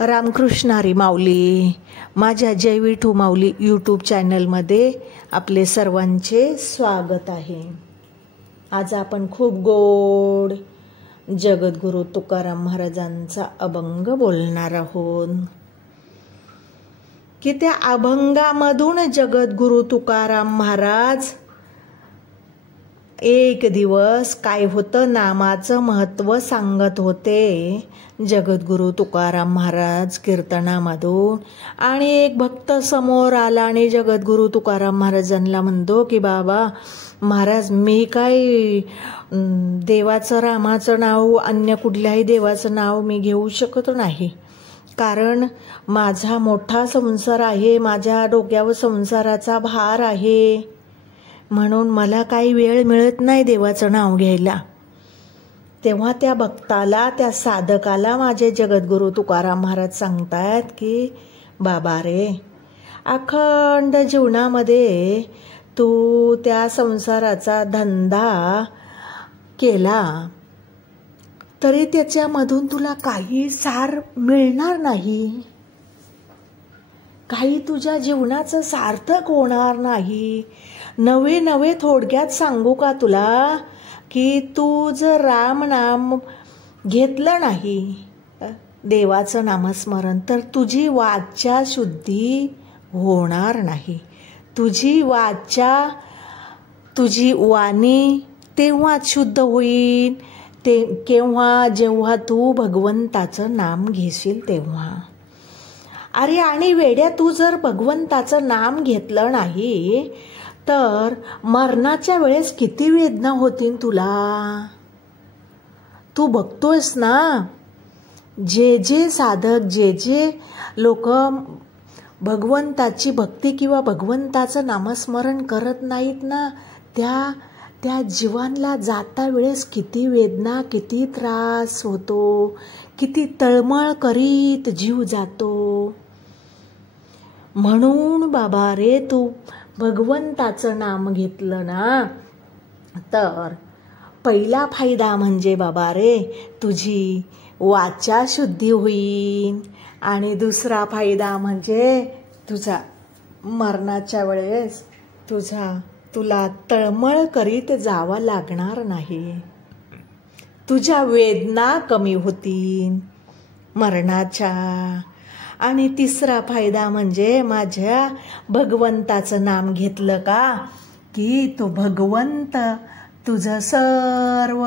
रामकृष्ण हरी माऊली. माझ्या जय विठू माऊली यूट्यूब चॅनलमध्ये आपले सर्वांचे स्वागत आहे. आज आपण खूप गोड जगद्गुरू तुकाराम महाराजांचा अभंग बोलणार आहोत की त्या अभंगामधून जगद्गुरू तुकाराम महाराज एक दिवस काय होतं नामाचं महत्त्व सांगत होते. जगद्गुरू तुकाराम महाराज कीर्तनामधून आणि एक भक्त समोर आला आणि जगद्गुरू तुकाराम महाराजांना म्हणतो की बाबा महाराज, मी काय देवाचं रामाचं नाव अन्य कुठल्याही देवाचं नाव मी घेऊ शकत नाही, कारण माझा मोठा संसार आहे, माझ्या डोक्यावर संसाराचा भार आहे, म्हणून मला काही वेळ मिळत नाही देवाचं नाव घ्यायला. तेव्हा त्या भक्ताला, त्या साधकाला माझे जगद्गुरू तुकाराम महाराज सांगतात की बाबा रे, अखंड जीवनामध्ये तू त्या संसाराचा धंदा केला तरी त्याच्यामधून तुला काही सार मिळणार नाही, काही तुझ्या जीवनाचं सार्थक होणार नाही. नवे नवे थोडक्यात सांगू का तुला की तू जर राम नाम घेतलं नाही, देवाचं नामस्मरण, तर तुझी वाचा शुद्धी होणार नाही. तुझी वाचा, तुझी वाणी तेव्हाच शुद्ध होईल ते केव्हा, जेव्हा तू भगवंताचं नाम घेशील तेव्हा. अरे आणि वेड्या, तू जर भगवंताचं नाम घेतलं नाही तर मरणाच्या वेळेस किती वेदना होतील तुला. तू बघतोयस ना, जे जे साधक, जे जे लोक भगवंताची भक्ती किंवा भगवंताचं नामस्मरण करत नाहीत ना, त्या जीवांना जाता वेळेस किती वेदना, किती त्रास होतो, किती तळमळ करीत जीव जातो. म्हणून बाबा रे, तू भगवंताचं नाम घेतलं ना तर पहिला फायदा म्हणजे बाबा रे, तुझी वाचा शुद्धी होईल, आणि दुसरा फायदा म्हणजे तुझा मरणाच्या वेळेस तुला तळमळ करीत जावं लागणार नाही, तुझ्या वेदना कमी होतील मरणाच्या. आणि तिसरा फायदा म्हणजे माझ्या भगवंताचं नाम घेतलं का की तो भगवंत तुझं सर्व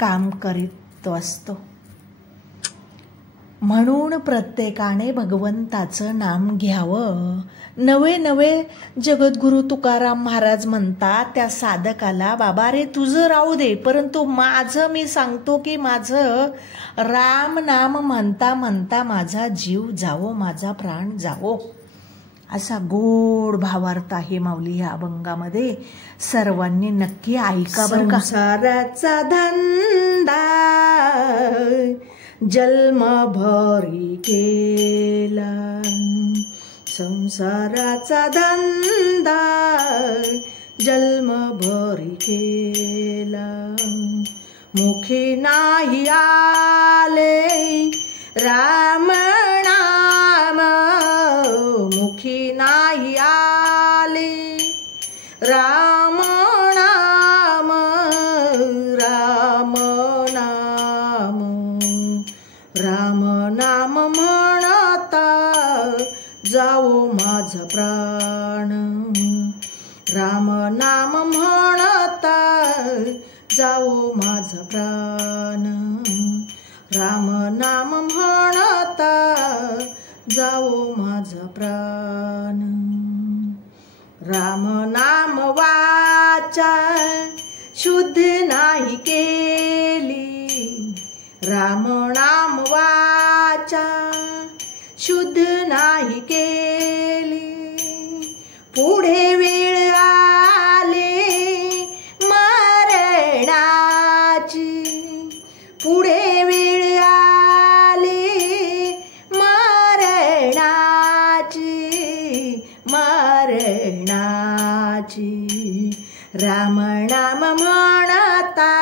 काम करीत असतो. म्हणून प्रत्येकाने भगवंताचं नाम घ्यावं. नवे नवे जगद्गुरू तुकाराम महाराज म्हणतात त्या साधकाला, बाबा रे तुझं राहू दे, परंतु माझं मी सांगतो की माझं राम नाम म्हणता म्हणता माझा जीव जावो, माझा प्राण जावो. असा गोड भावार्थ आहे माऊली या अभंगामध्ये. सर्वांनी नक्की ऐका बरं का. संसाराचा धंदा जन्मभरी केला, संसाराचा धंदा जन्मभरी केला, मुखी नाही आले राम नाम, मुखी नाही आले राम नाम, राम नाम, राम नाम म्हणता जावो माझा प्राण, राम नाम म्हणता जावो माझा प्राण, राम नाम म्हणता जावो माझा प्राण. राम नाम वाचा शुद्ध नाही केली, राम नाम वाचा शुद्ध नाही केली, पुढे वेळ आले मरणाची, पुढे वेळ आले मरणाची, मरणाची, राम नाम म्हणता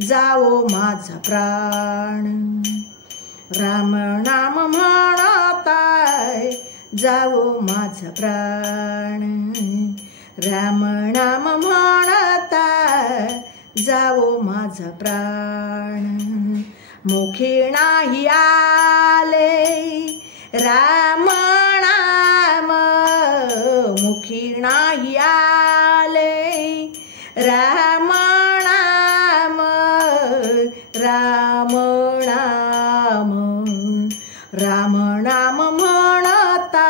जावो माझा प्राण, राम नाम म्हणताय जावो माझा प्राण, राम नाम म्हणताय जावो माझा प्राण, मुखी नाही आले राम नाम, मुखी नाही आले राम नाम, राम नाम, राम नाम म्हणता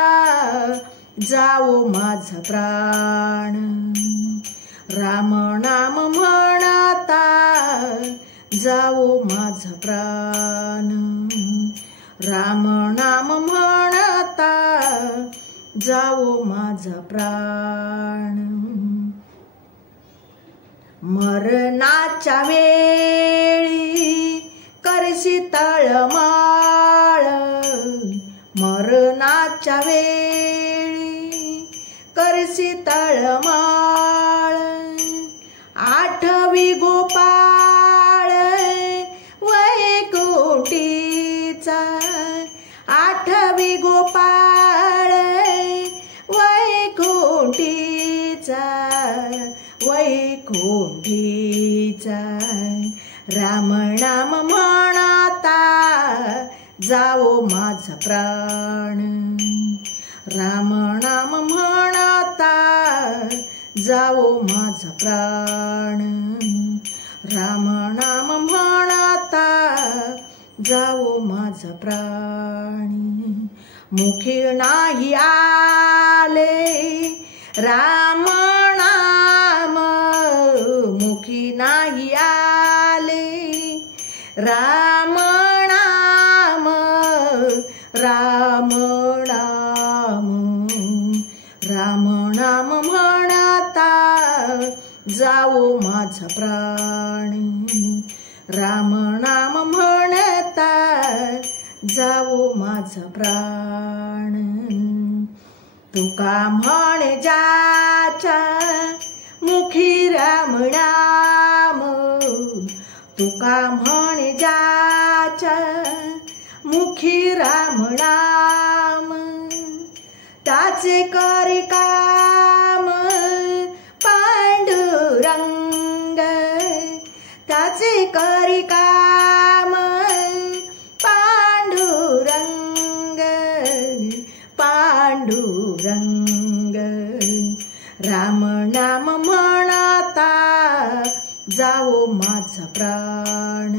जावो माझा प्राण, राम नाम म्हणता जावो माझा प्राण, राम नाम म्हणता जावो माझा प्राण, मरणाच्या वेळी करशी तळमळ, मरणाच्या वेळी करशी तळमळ, आठवी गोपाळ वैकुंठीचा, आठवी गोपाळ वैकुंठीचा, वैकुंठीचा, राम नाम म्हणता जावो माझा प्राण, राम नाम म्हणता जावो माझा प्राण, राम नाम म्हणता जावो माझा प्राण, मुखी नाही आले राम नाम, मुखी नाही आले राम नाम, राम नाम, राम नाम म्हणता जावो माझा प्राण, राम नाम म्हणता जावो माझा प्राण, तुका म्हणे ज्याच्या मुखी राम नाम, तुका म्हणे ज्याच्या मुखी राम नाम, त्याचे करी काम पांडुरंग, त्याचे करी काम पांडुरंग, पांडुरंग, राम नाम म्हणता जावो माझा प्राण,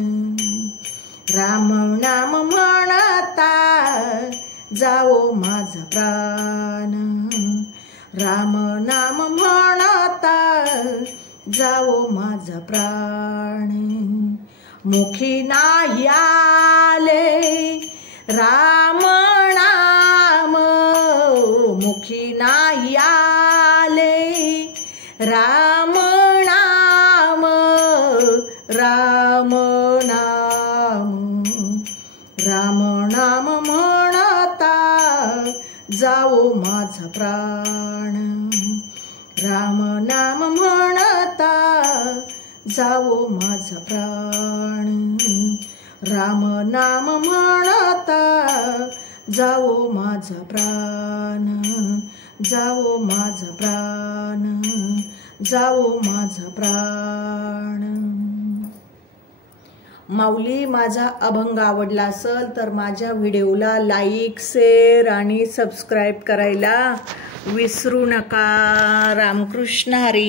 राम नाम म्हणता जावो माझा प्राण, राम नाम म्हणता जावो माझा प्राण, मुखी नाही आले राम नाम, मुखी नाही आले राम नाम, राम नाम, राम नाम म्हणता जावो माझा प्राण, राम नाम म्हणता जावो माझा प्राण, राम नाम म्हणता जावो माझा प्राण, जावो माझा प्राण, जावो माझा प्राण. माऊली, माझा अभंग आवडला असेल तर माझ्या व्हिडिओला लाईक, शेअर आणि सबस्क्राईब करायला विसरू नका. रामकृष्ण हरी.